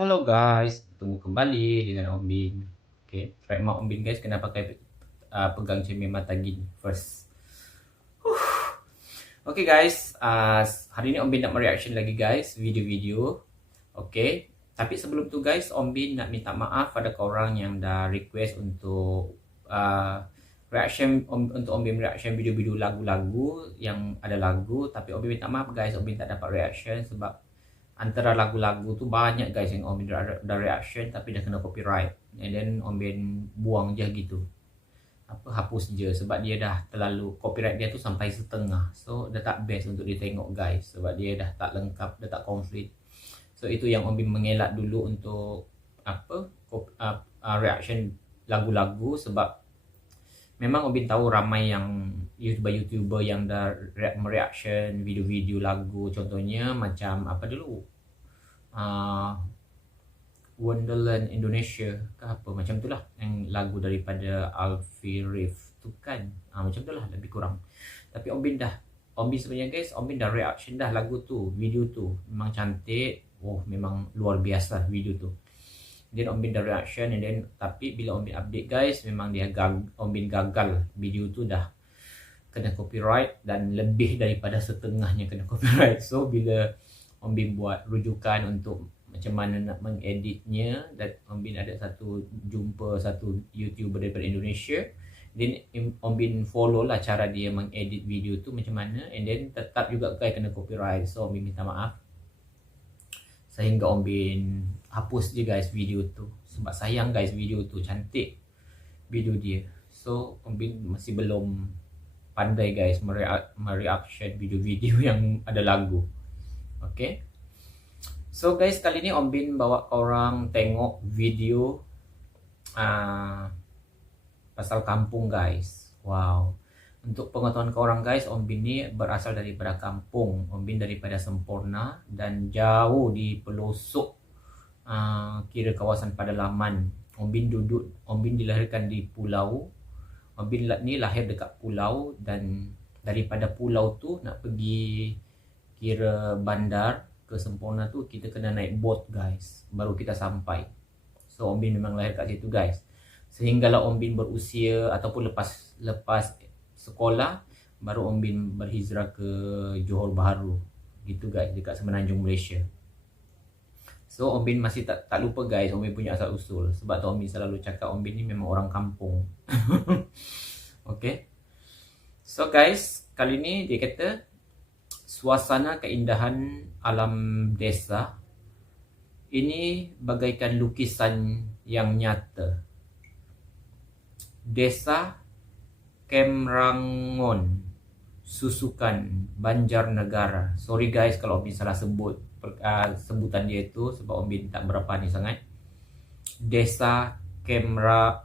Halo guys, bertemu kembali dengan Om Bin. Okay, trademark Om Bin guys, kena pakai pegang cermin mata gini first. Okay guys, hari ni Om Bin nak mereaction lagi guys, video-video. Okay, tapi sebelum tu guys, Om Bin nak minta maaf pada korang yang dah request untuk reaction untuk Om Bin reaction video-video lagu-lagu yang ada lagu. Tapi Om Bin minta maaf guys, Om Bin tak dapat reaction sebab antara lagu-lagu tu banyak guys yang Om Bin dah reaction tapi dah kena copyright, and then Om Bin buang je gitu, hapus je sebab dia dah terlalu, copyright dia tu sampai setengah, so dah tak best untuk ditengok guys sebab dia dah tak lengkap, dah tak complete. So itu yang Om Bin mengelak dulu untuk reaction lagu-lagu sebab memang Om Bin tahu ramai yang YouTuber yang dah mereaction video-video lagu, contohnya macam apa dulu, Wonderland Indonesia ke apa macam tu lah, yang lagu daripada Alfie tu kan, macam tu lah lebih kurang. Tapi Om Bin sebenarnya guys, Om Bin dah reaction dah lagu tu, video tu memang cantik, memang luar biasa video tu. Then Om Bin dah reaction, and then tapi bila Om Bin update guys, memang Om Bin gagal, video tu dah kena copyright dan lebih daripada setengahnya kena copyright. So bila Om Bin buat rujukan untuk macam mana nak mengeditnya, dan Om Bin ada jumpa satu YouTuber daripada Indonesia, then Om Bin follow lah cara dia mengedit video tu macam mana, and then tetap juga guys kena copyright. So Om Bin minta maaf sehingga Om Bin hapus je guys video tu sebab sayang guys, video tu cantik video dia. So Om Bin masih belum pandai guys mereaction video-video yang ada lagu. Okay, so guys, kali ni Om Bin bawa korang tengok video pasal kampung guys. Wow, untuk pengetahuan korang guys, Om Bin ni berasal daripada kampung. Om Bin daripada Semporna dan jauh di pelosok, kira kawasan pedalaman. Om Bin dilahirkan di pulau. Om Bin ni lahir dekat pulau, dan daripada pulau tu nak pergi kira bandar ke Semporna tu, kita kena naik bot guys, baru kita sampai. So Om Bin memang lahir kat situ guys. Sehinggalah Om Bin berusia ataupun lepas sekolah, baru Om Bin berhijrah ke Johor Bahru gitu guys, dekat Semenanjung Malaysia. So Om Bin masih tak lupa guys Om Bin punya asal usul. Sebab tu Om Bin selalu cakap Om Bin ni memang orang kampung. Okay, so guys, kali ni dia kata suasana keindahan alam desa ini bagaikan lukisan yang nyata. Desa Kemrangon, Susukan, Banjarnegara. Sorry guys kalau Om Bin salah sebut sebutan dia itu sebab Om Bin tak berapa ni sangat. Desa Kemrangon,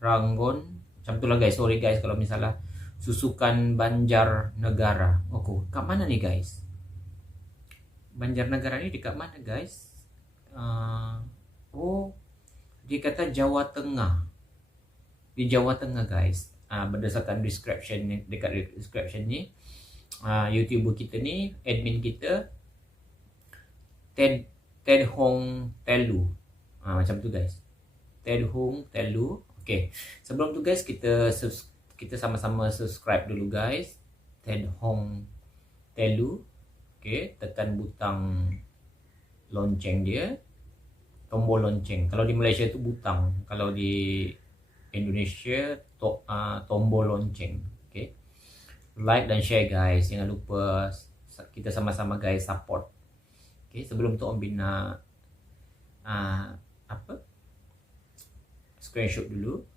macam itulah guys. Sorry guys kalau misalnya. Susukan Banjarnegara. Kat mana ni guys? Banjarnegara ni dekat mana guys? Dia kata Jawa Tengah. Di Jawa Tengah guys. Berdasarkan description ni, dekat description ni, YouTuber kita ni, admin kita, Ted Hong Telu. Macam tu guys. Ted Hong Telu. Okay, sebelum tu guys, kita sama-sama subscribe dulu guys, Ted Hong Telu. Okay, tekan butang lonceng dia, tombol lonceng. Kalau di Malaysia tu butang, kalau di Indonesia tombol lonceng. Okay, like dan share guys, jangan lupa kita sama-sama guys support. Okay, sebelum tu Om Bin nak screenshot dulu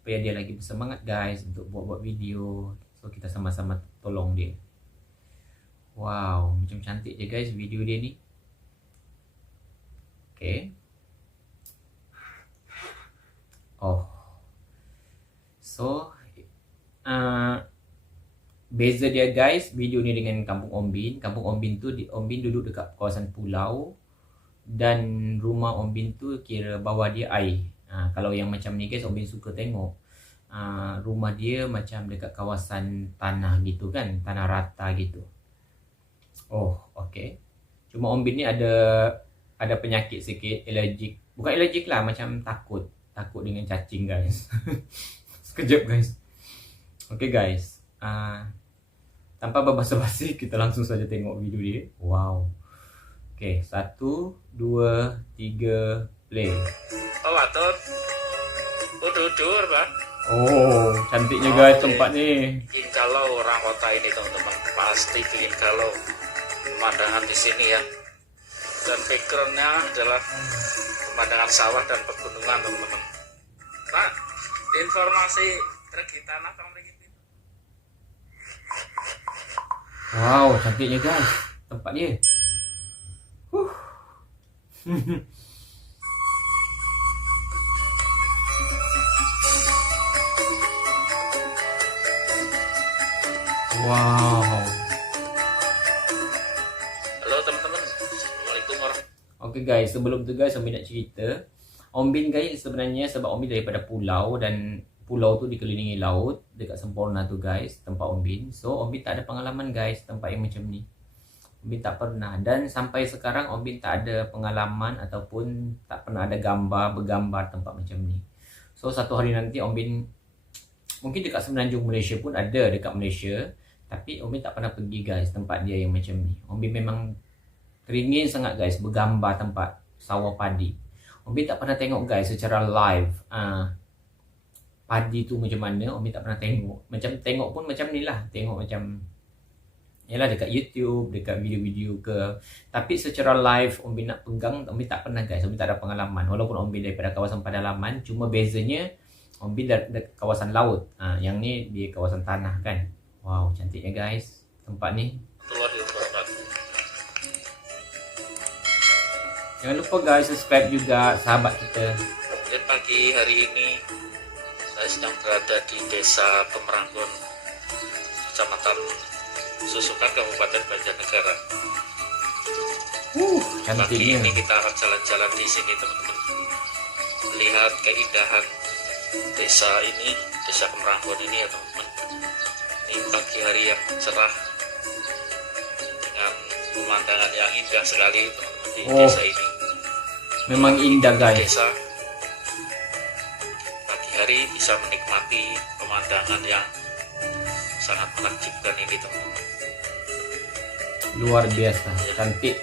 supaya dia lagi bersemangat guys untuk buat video. So kita sama-sama tolong dia. Wow, macam cantik je guys video dia ni. Okay. So beza dia guys video ni dengan kampung Om Bin. Kampung Om Bin tu Om Bin duduk dekat kawasan pulau, dan rumah Om Bin tu kira bawah dia air. Kalau yang macam ni guys, Om Bin suka tengok rumah dia macam dekat kawasan tanah gitu kan, tanah rata gitu. Okay. Cuma Om Bin ni ada penyakit sikit, allergic. Bukan allergic lah, macam takut dengan cacing guys. Sekejap guys. Okay guys, tanpa berbasa-basi kita langsung saja tengok video dia. Wow. Okay, 1, 2, 3, play. Oh, atur. Udur, Bang. Oh, cantiknya guys tempat ni. Bikin kalau orang kota ini teman-teman, pasti bikin kalau pemandangan di sini ya. Dan backgroundnya adalah pemandangan sawah dan pegunungan teman-teman. Pak, informasi regi tanah kamu begitu. Wow, cantiknya guys tempat dia. Wow. Halo teman-teman, Assalamualaikum warahmatullahi. Okay guys, sebelum tu guys Om Bin nak cerita. Om Bin guys sebenarnya sebab Om Bin daripada pulau dan pulau tu dikelilingi laut dekat Semporna tu guys, tempat Om Bin. So Om Bin tak ada pengalaman guys tempat yang macam ni. Om Bin tak pernah, dan sampai sekarang Om Bin tak ada pengalaman ataupun tak pernah ada bergambar tempat macam ni. So satu hari nanti Om Bin mungkin dekat Semenanjung Malaysia pun ada, dekat Malaysia. Tapi Om Bin tak pernah pergi guys tempat dia yang macam ni. Om Bin memang teringin sangat guys bergambar tempat sawah padi. Om Bin tak pernah tengok guys secara live padi tu macam mana. Om Bin tak pernah tengok. Macam tengok pun macam ni lah. Tengok macam yalah dekat YouTube, dekat video-video ke. Tapi secara live Om Bin nak pegang, Om Bin tak pernah guys. Om Bin tak ada pengalaman. Walaupun Om Bin daripada kawasan pedalaman, cuma bezanya Om Bin dari kawasan laut. Yang ni di kawasan tanah kan. Wow, cantiknya guys tempat ni. Jangan lupa guys subscribe juga sahabat kita. Dan pagi hari ini saya sedang berada di Desa Pemeranggon, Kecamatan Susukan, Kabupaten Banjarnegara. Pagi Cantiknya. ini kita akan jalan-jalan di sini teman-teman. Lihat keindahan desa ini, Desa Pemeranggon ini ya teman-teman. Ini pagi hari yang cerah dengan pemandangan yang indah sekali teman-teman di desa ini. Memang indah guys. Desa pagi hari bisa menikmati pemandangan yang sangat menakjubkan ini teman-teman. Luar biasa, cantik.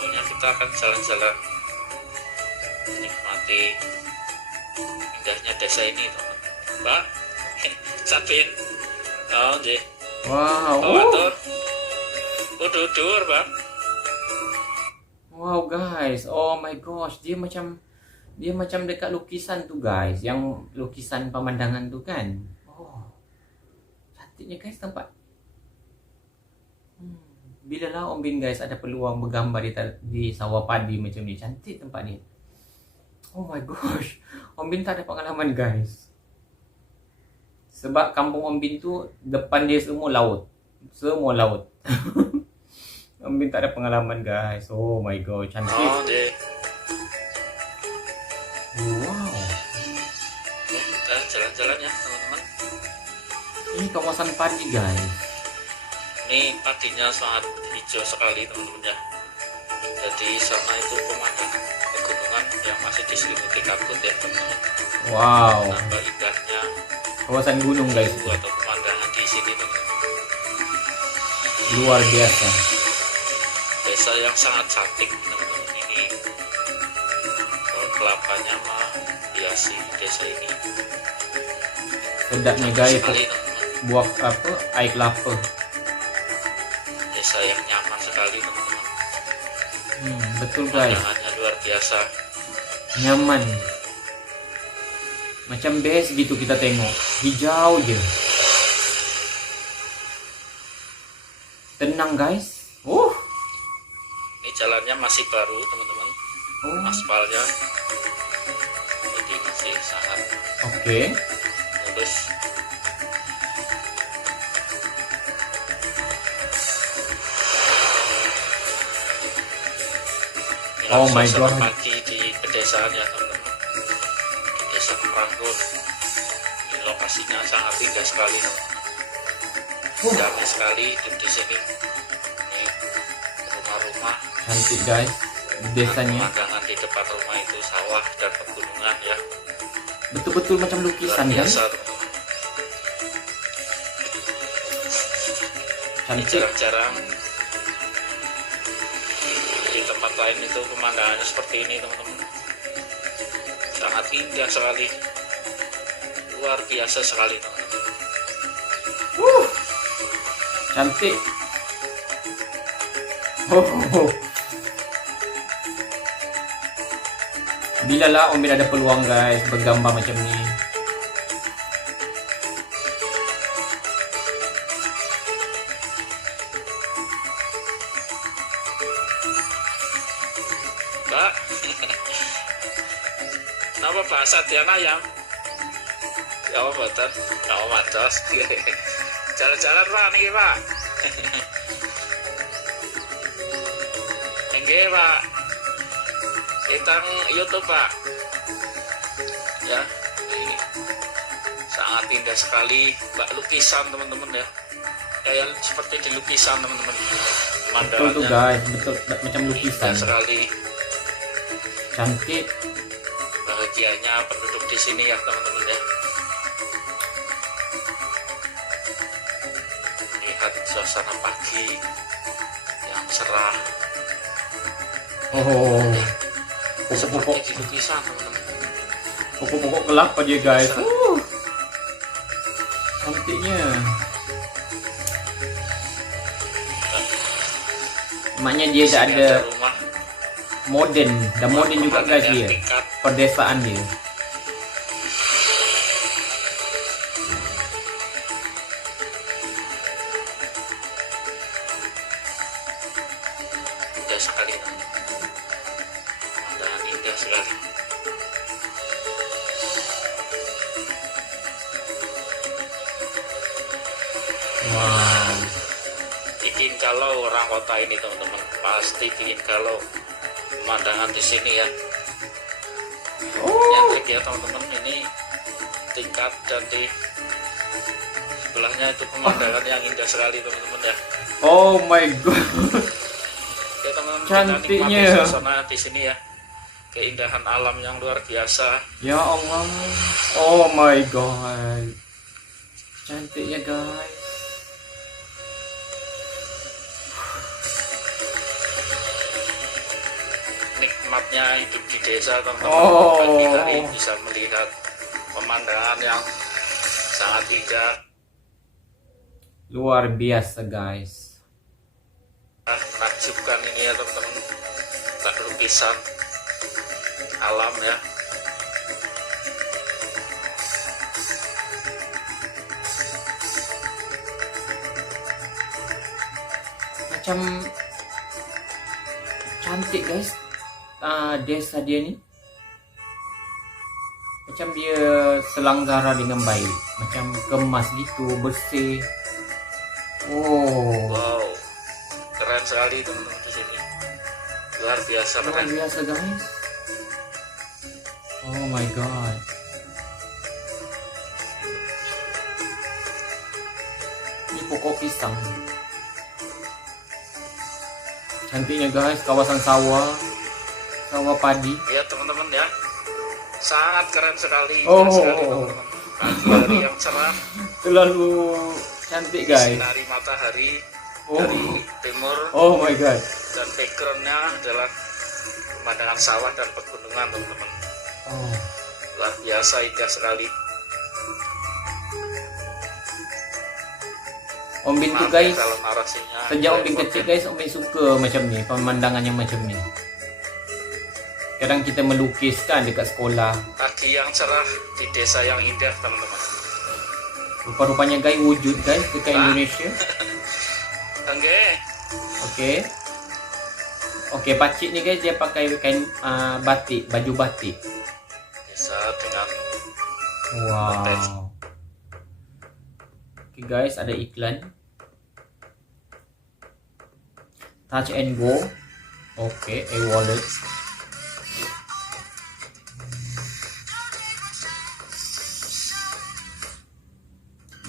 Pokoknya kita akan jalan-jalan menikmati indahnya desa ini teman-teman. Pak, Sapin. Oh, J. Wow. Oh, atur. Udur, Bang. Wow guys, oh my gosh, dia macam dekat lukisan tu guys, yang lukisan pemandangan tu kan. Oh, cantiknya guys tempat. Bila lah Om Bin guys ada peluang bergambar di sawah padi macam ni, cantik tempat ni. Oh my gosh, Om Bin tak ada pengalaman guys. Sebab kampung Om Bin tu depan dia semua laut. Om Bin tak ada pengalaman guys. Oh my god, cantik. Oh, J. Wow. Kita jalan-jalan ya teman-teman. Ini kawasan padi guys. Ini padinya sangat hijau sekali teman-teman ya. Jadi sana itu pemandangan pegunungan yang masih diselimuti kabut ya teman-teman. Wow. Tambah indahnya Kawasan gunung guys. view atau pemandangan di sini teman-teman. Luar biasa. Desa yang sangat cantik teman-teman ini. Pohon kelapanya mah hiasi desa ini. Sedapnya guys. Sekali teman-teman. Buah apa? Air kelapa. Desa yang nyaman sekali teman-teman. Betul guys. Pemandangannya luar biasa. Nyaman. Macam best gitu kita tengok. Hijau je. Tenang guys. Ini jalannya masih baru teman-teman. Aspalnya jadi masih sangat Oke. mulus. Oh my Suasana god. pagi di pedesaan ya teman-teman. Desa Pemeranggon. Ini lokasinya sangat indah sekali teman-teman. damai sekali di sini. Ini rumah-rumah, Cantik guys desanya. pemandangan di depan rumah itu sawah dan pegunungan ya. Betul-betul macam Luar lukisan kan? biasa teman-teman. Ini Cantik. jarang-jarang di tempat lain itu pemandangannya seperti ini teman-teman. Sangat indah sekali, luar biasa sekali teman-teman. Cantik. Oh. Bila lah Om Bin ada peluang guys bergambar macam ni. Mbak, nama bahasa Tiana ayam? Ya apa betul? Ya matos. Jalan-jalan Pak nih Pak. Enggak Pak. Kita YouTube Pak. Ya, ini sangat indah sekali, Mbak, lukisan teman-teman ya. Kayak seperti di lukisan teman-teman. Betul tuh guys, betul macam lukisan. Indah sekali. Cantik. Bahagianya penduduk di sini ya teman-teman ya. Lihat suasana pagi yang cerah. Oh. Seperti Pokok-pokok di lukisan teman-teman. pokok-pokok kelapa dia guys. Cantiknya. Maknya dia tak ada rumah modern, dan modern juga guys dia. tingkat. Perdesaan dia. Indah sekali pemandangan indah sekali. Wow. Bikin kalau orang kota ini teman-teman, pasti bikin kalau pemandangan di sini ya. Nyentrik ya teman-teman, ini tingkat dan di sebelahnya itu pemandangan yang indah sekali teman-teman ya. Oh my god. Ya teman-teman, kita Cantiknya. nikmati suasana di sini ya. Keindahan alam yang luar biasa. Ya Allah. Oh my god. Cantiknya guys. Nikmatnya hidup di desa teman-teman. Oh. Pagi hari bisa melihat pemandangan yang sangat indah. Luar biasa guys. Menakjubkan ini ya teman-teman. Tak lukisan alam ya. Macam cantik guys. Desa dia ni macam dia selanggara dengan baik, macam kemas gitu, bersih. Oh, Wow, keren sekali teman-teman di sini. Luar biasa luar keren. biasa guys. Oh my god. Ini pokok pisang. Cantiknya guys, kawasan sawah padi. Ya teman-teman ya, sangat keren sekali. Oh. Indah sekali teman-teman. Pagi hari yang cerah, Terlalu cantik guys. sinari matahari Oh. dari timur, Oh my god. dan backgroundnya adalah pemandangan sawah dan pegunungan teman-teman. Oh. Luar biasa indah sekali. Om Bin tuh Maaf ya guys, kalau narasinya sejak Om Bin kecil guys, Om Bin suka macam ni, pemandangan yang macam ni. Kadang kita melukiskan dekat sekolah. pagi yang cerah di desa yang indah teman-teman. Rupa-rupanya guys wujud guys dekat Indonesia. Oke, Okey. Okey, pakcik ni guys dia pakai kain batik, baju batik. desa dengan Wow. Okey guys, ada iklan. Touch and go. Okey, e-wallet.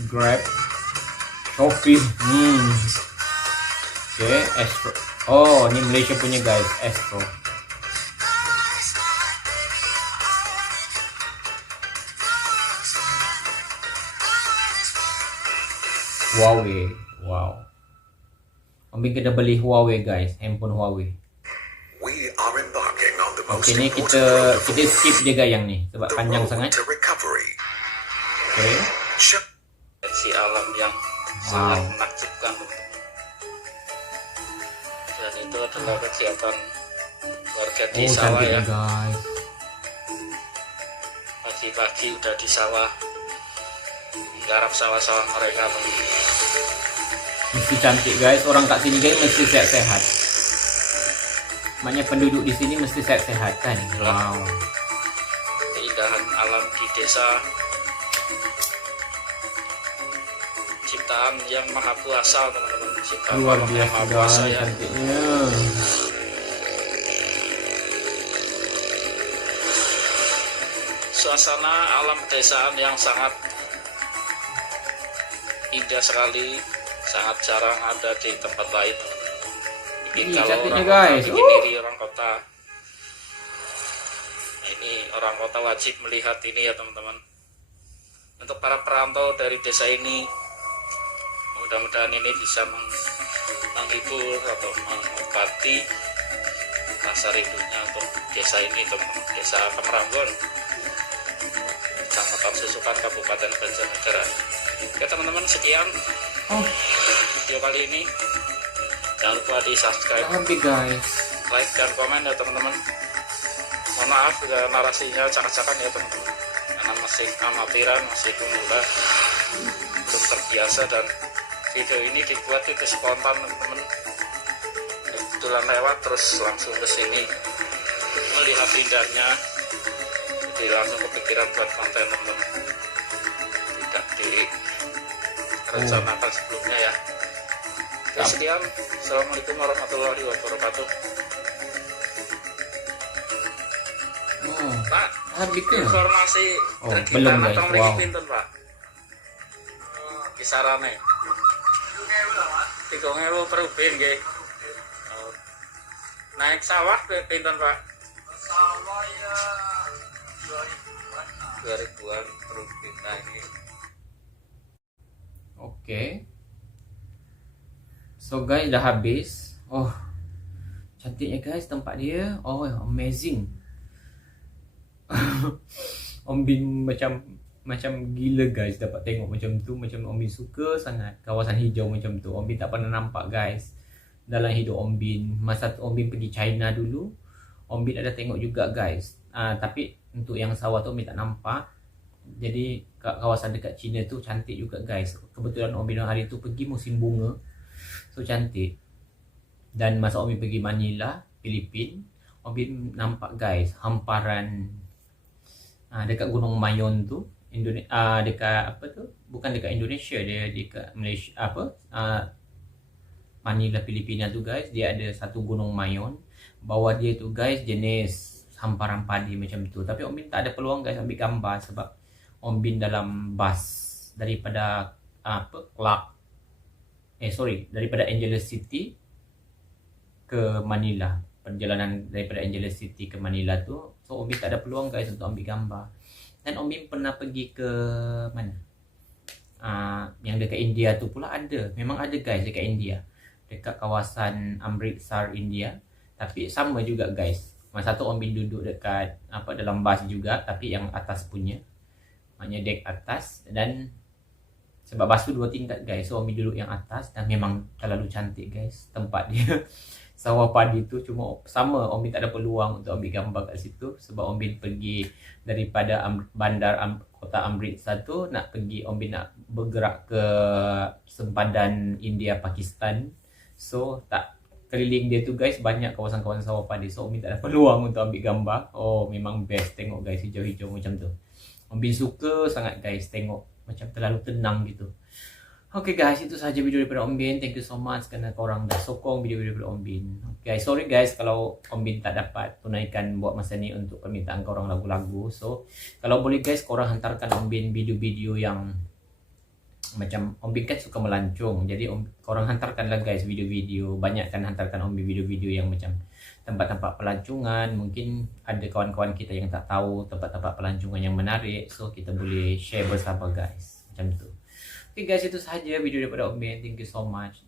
Grab, Shopee. Oke, Astro. Oh, ini Malaysia punya guys, Astro. Huawei. Wow. Ambil kita beli Huawei guys, handphone Huawei. Oke, ini kita skip dia gayang nih sebab panjang sangat. Oke. Si alam yang sangat menakjubkan. Dan itu adalah kegiatan warga di sawah ya. Guys. Pagi-pagi udah di sawah, garap sawah-sawah mereka. Mesti cantik guys, orang kat sini guys mesti sehat-sehat. Makanya penduduk di sini mesti sehat-sehat kan. Wow. Keindahan alam di desa, ciptaan yang maha kuasa teman-teman. Ciptaan Luar Allah biasa maha kuasa ya. cantiknya. Suasana alam pedesaan yang sangat indah sekali, sangat jarang ada di tempat lain. Mungkin kalau cantiknya orang guys. kota bikin diri orang kota. Nah, ini orang kota wajib melihat ini ya teman-teman. Untuk para perantau dari desa ini, mudah-mudahan ini bisa menghibur atau mengobati rasa rindunya untuk desa ini, teman-teman. Desa Kemeranggon, Kecamatan Susukan, Kabupaten Banjarnegara. Oke teman-teman, sekian video kali ini. Jangan lupa di subscribe, guys. like dan komen ya teman-teman. Mohon maaf jika narasinya cakap-cakap ya teman-teman, karena masih amatiran, masih pemula, belum terbiasa, dan video ini dibuat itu spontan teman-teman. Kebetulan lewat terus langsung ke sini melihat indahnya, jadi langsung kepikiran buat konten teman-teman, tidak direncanakan sebelumnya ya. Oke, sekian. Assalamualaikum warahmatullahi wabarakatuh. Pak, informasi belum guys. Wow. Pinten, Pak? Kisarane 3.000 per ubin nggih. Naik sawah pinten, Pak? Sawah ya 2000-an per ubin. Nah, ini. Oke. So guys, dah habis. Oh, cantiknya guys tempat dia. Oh, amazing. Om Bin macam gila guys dapat tengok macam tu. Macam Om Bin suka sangat kawasan hijau macam tu. Om Bin tak pernah nampak guys dalam hidup Om Bin. Masa Om Bin pergi China dulu, Om Bin ada tengok juga guys. Tapi untuk yang sawah tu Om Bin tak nampak. Jadi kawasan dekat China tu cantik juga guys. Kebetulan Om Bin hari tu pergi musim bunga, so cantik. Dan masa Om Bin pergi Manila, Filipina, Om Bin nampak guys hamparan dekat Gunung Mayon tu, dekat apa tu? Bukan dekat Indonesia, dia dekat Malaysia Manila, Filipina tu guys. Dia ada satu Gunung Mayon. Bawah dia tu guys jenis hamparan padi macam tu. Tapi Om Bin tak ada peluang guys ambil gambar sebab Om Bin dalam bas daripada daripada Angeles City ke Manila. Perjalanan daripada Angeles City ke Manila tu, so Om Bin tak ada peluang guys untuk ambil gambar. Dan Om Bin pernah pergi ke mana? Yang dekat India tu pula ada. Memang ada guys dekat India, dekat kawasan Amritsar, India. Tapi sama juga guys. Masa tu Om Bin duduk dekat dalam bas juga, tapi yang atas punya, maknanya dek atas. Dan sebab bas tu 2 tingkat guys, so Om Bin duduk yang atas. Dan memang terlalu cantik guys tempat dia. Sawah padi tu, cuma sama Om Bin tak ada peluang untuk ambil gambar kat situ sebab Om Bin pergi daripada bandar kota Amritsar tu, nak pergi Om Bin nak bergerak ke sempadan India Pakistan. So tak keliling dia tu guys banyak kawasan-kawasan sawah padi, so Om Bin tak ada peluang untuk ambil gambar. Oh, memang best tengok guys hijau-hijau macam tu. Om Bin suka sangat guys tengok, macam terlalu tenang gitu. Okay guys, itu sahaja video daripada Om Bin. Thank you so much kerana korang dah sokong video-video daripada Om Bin. Okay, sorry guys kalau Om Bin tak dapat tunaikan buat masa ni untuk permintaan korang lagu-lagu. So, kalau boleh guys, korang hantarkan Om Bin video-video yang macam Om Bin kan suka melancong, jadi korang hantarkanlah guys video-video, banyakkan hantarkan Om Bin video-video yang macam tempat-tempat pelancongan. Mungkin ada kawan-kawan kita yang tak tahu tempat-tempat pelancongan yang menarik, so kita boleh share bersama guys, macam tu. Okay guys, itu sahaja video daripada Om Bin. Thank you so much.